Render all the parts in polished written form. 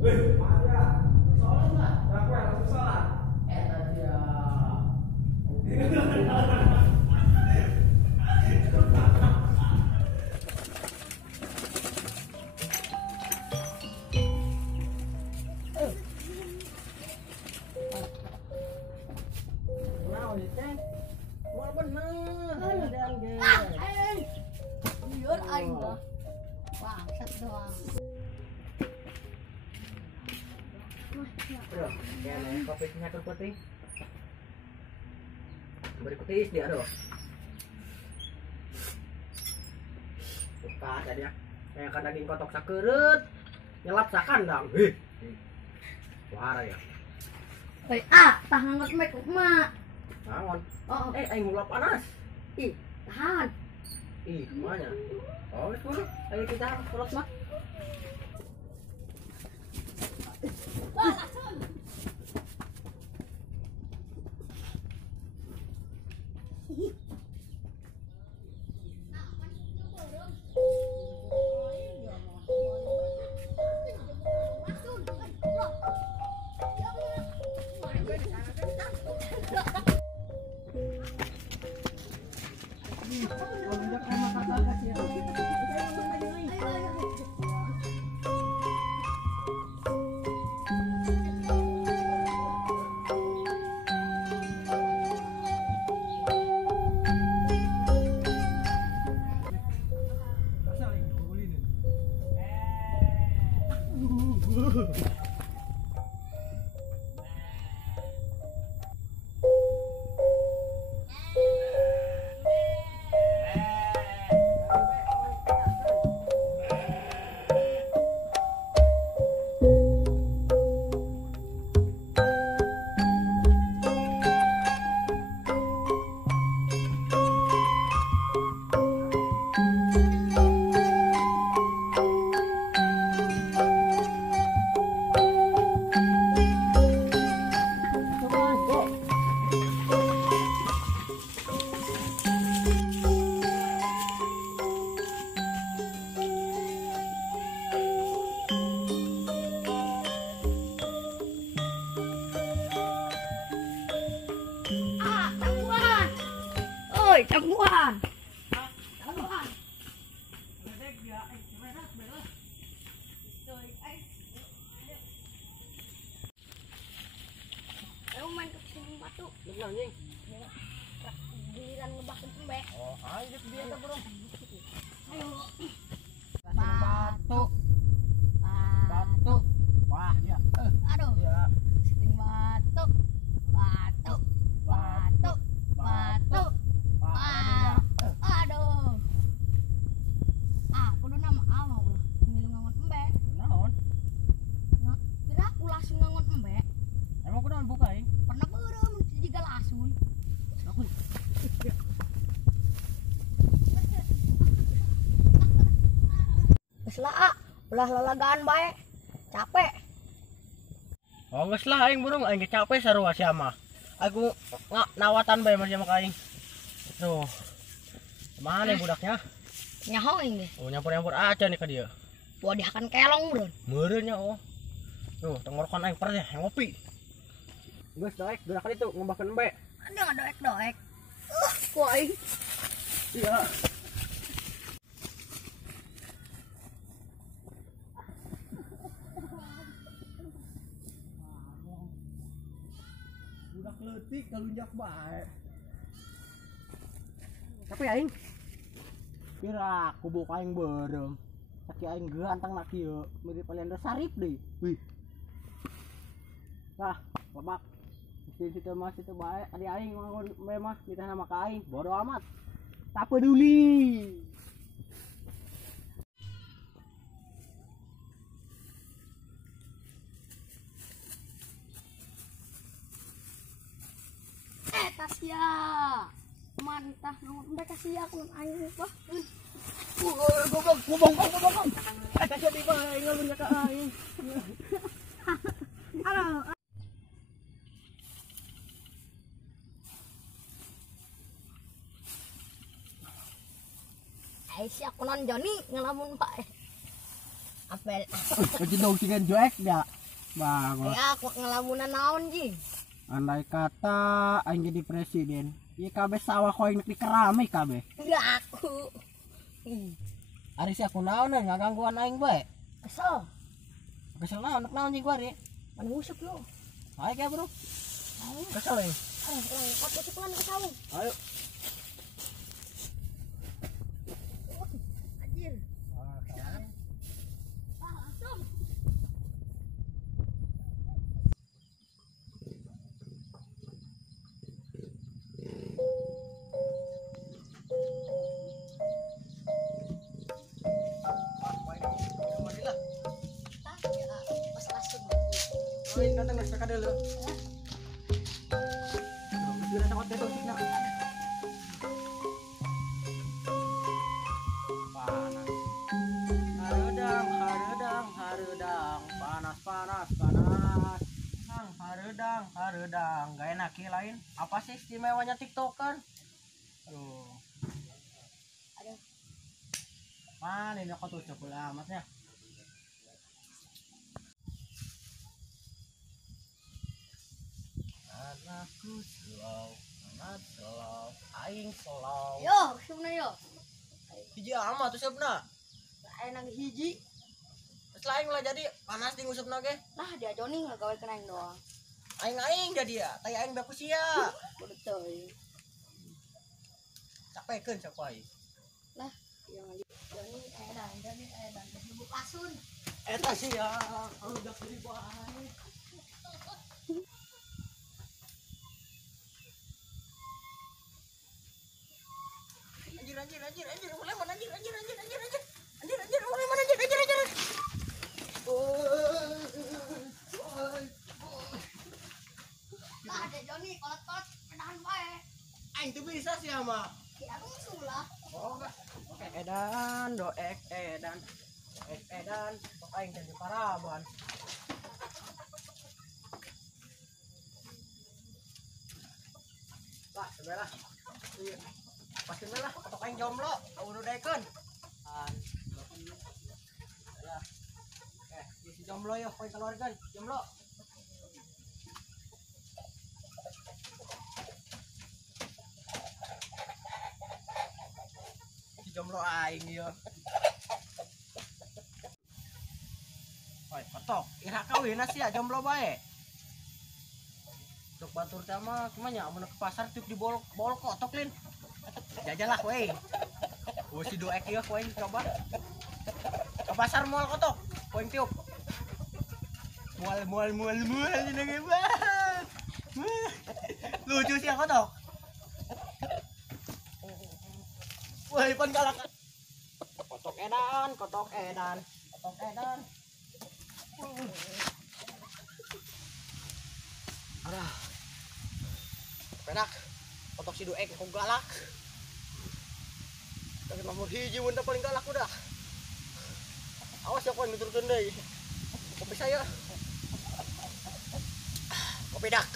Wih, Maria, sholat nggak? Aku langsung sholat. Tadi ya. Mau teh? Mau bener. Biar aing lah. Bangsat doang. Aduh, kayaknya kopinya tuh putih. Berikutis dia aduh. Buka tadi ya. Kayak kan daging kotok sakeureut. Nyelap sakandang. Hih. Wara ya. Hei, tah ngangkat mek mak. Naon? Oh, Aing mulai panas. ih, tahan. Ih, mana? Oh, wis kudu. Ayo kita sholat mah. Oi, tangguhan. Tangguhan. Ayo main ke sini batu. Bener anjing. Giliran ngebakin pembek. Oh, ayo biasa, Bro. Ayo. Batu. Batu. Wah, ya. Aduh. Ya. Sting batu. Batu. Batu. Batu. Aduh. Kudu nama mau ulah. Ngilu ngangon embek. Naon? Kira ulah sing ngangon embek. Emang kudu buka ya? Pernah beureum jiga lasun. Aku. Geus lah, ulah lalagaan bae. Capek. Oh, geus lah aing burung aing capek sarua sia mah. Aku nawatan bae masih sama aing. Tuh. Mana budaknya? Nyaho ini. Oh, nyampur-nyampur aja nih ke dia. Buat dihakan kelong, Bro. Meureunnya oh. Tuh, tenggorokan aing pernah ngopi. Geus daek gerakan itu ngembahkeun embe. Jangan doek-doek. Kuai. Iya. Budak leutik kalunjak bae. Tapi aing kira kubu aing beureum. Kaki aing ganteng nak kieu, mirip Aliando Sarip deui. Wih. Nah, babak. Situ mah situ bae, adi aing ngangon mah kita nama ka aing, bodo amat. Tak peduli. Kasia. Mantah ngangon embek kasia kun aing wah. Gobong. Kasia di bae ngalunnya ka aing. Aduh. Ai si aku non Joni ngelamun Pak. Apel. Kejedong dengan Joek dah. Bagus. Ya aku ngelamunan naon ji. Andai kata aing jadi presiden, ieu kabeh sawah koeng nepi kerame kabeh. Enggak aku. Ari si aku naon ngagangguan aing bae. Kesel. Kesel naon naon jeung gua ari. Mana musuk yo. Ayo ya, Bro. Kesel ya. Aku cepetan ke sawung. Ayo. Anjir. Langsung. Pas langsung. Aing datang geus ka deuleu. Bila takot teh sosina. Panas. Hareudang, panas. Hareudang, gak enak ya lain. Apa sih istimewanya TikToker? Aduh. Aduh. Mana ini aku tuh coba amatnya. Anakku slow, aing slow. Yo, sebenarnya yo. Hiji amat tuh sebenarnya. Enak hiji. Selain lah jadi panas di ngusupna ge. Lah dia Joni ngagawe kena doang. Aing jadi ya, tay aing baku sia. Kudu teuing. Capekeun capai. Lah, yang Joni edan disebut lasun. Eta sia, udah beli bae. Anjir, mulai mana anjir, mulai mana anjir. Lah ada Joni kolot-kolot penahan bae. Aing tuh bisa sih ama. Ya aku sulah. Oh, edan, doek edan. Kok aing jadi paraban. Lah, sebelah. Iya. Pasti lah, ketok aing jomblo, udah daekeun. Ya. Si jomblo yo, poin keluarga, jomblo. Si jomblo aing yo. Oi, ketok, ira kawin sia jomblo bae. Untuk batur sama kemana amun ke pasar tiup di bol kotok lin. Jajalah weh. Oh si doek ieu poin coba. Ke pasar moal kotok, poin tiup. Mual cenah ge bah. Lucu sih kotok. Woi pon galak. Kotok edan. Aduh. Penak. Kotok si doek kok galak. Tapi nomor hiji mun paling galak udah. Awas ya poin miturkeun deui. Kopi saya. Kopi dak.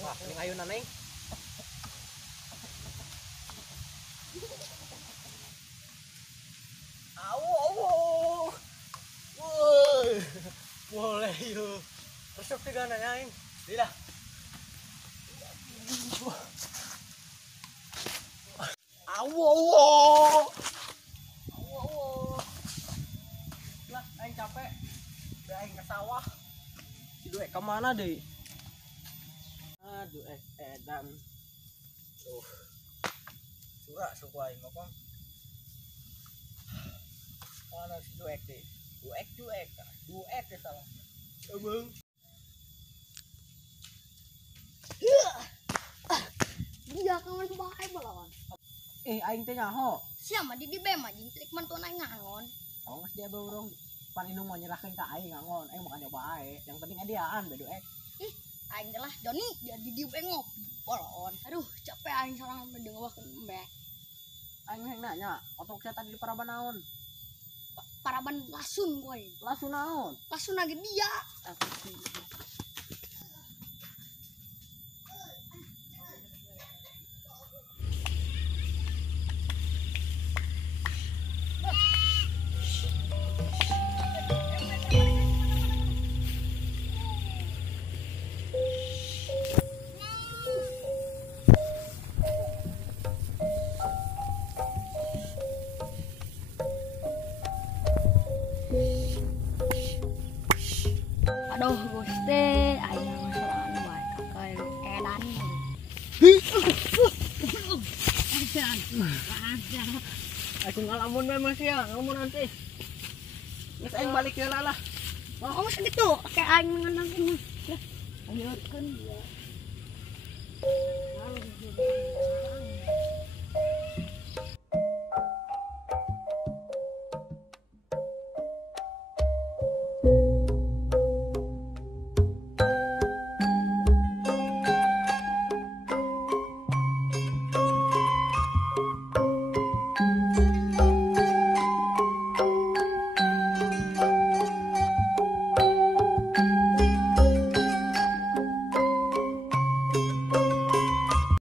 Wah, ini ayunan neng. Awo. Woi. Boleh yuk. Resep tiga nanya aing. Lilah. Awo. Lah, aing capek. Udah aing ke sawah. Si duek kemana deh? Aduh, edan. Tuh. Surak suku aing ngomong. Mana si duek deh? Duek deh salah. Abang. Dia kawan bae balawan. Aing teh nyaho. Siapa di bema jeung trik mantuan aing ngangon. Oh, geus dia burung paninung mau nyerahkeun ka aing ngangon. Aing mau nyoba ae. Yang penting adiaan bae duek. Ih, aing lah Joni dia di dieu ngopi. Balawan. Aduh, capek aing sareng mendengarkeun embe. Aing heng nanya, otok saya tadi di Paraban naon? Paraban lasun koy. Langsung naon? Lasun lagi dia. Aku ngalamun memang sih ya, ngalamun nanti. Terus aing balik ke lah. Wah, kamu segitu, kayak aing mengenang ini. Ya, ayo kan ya.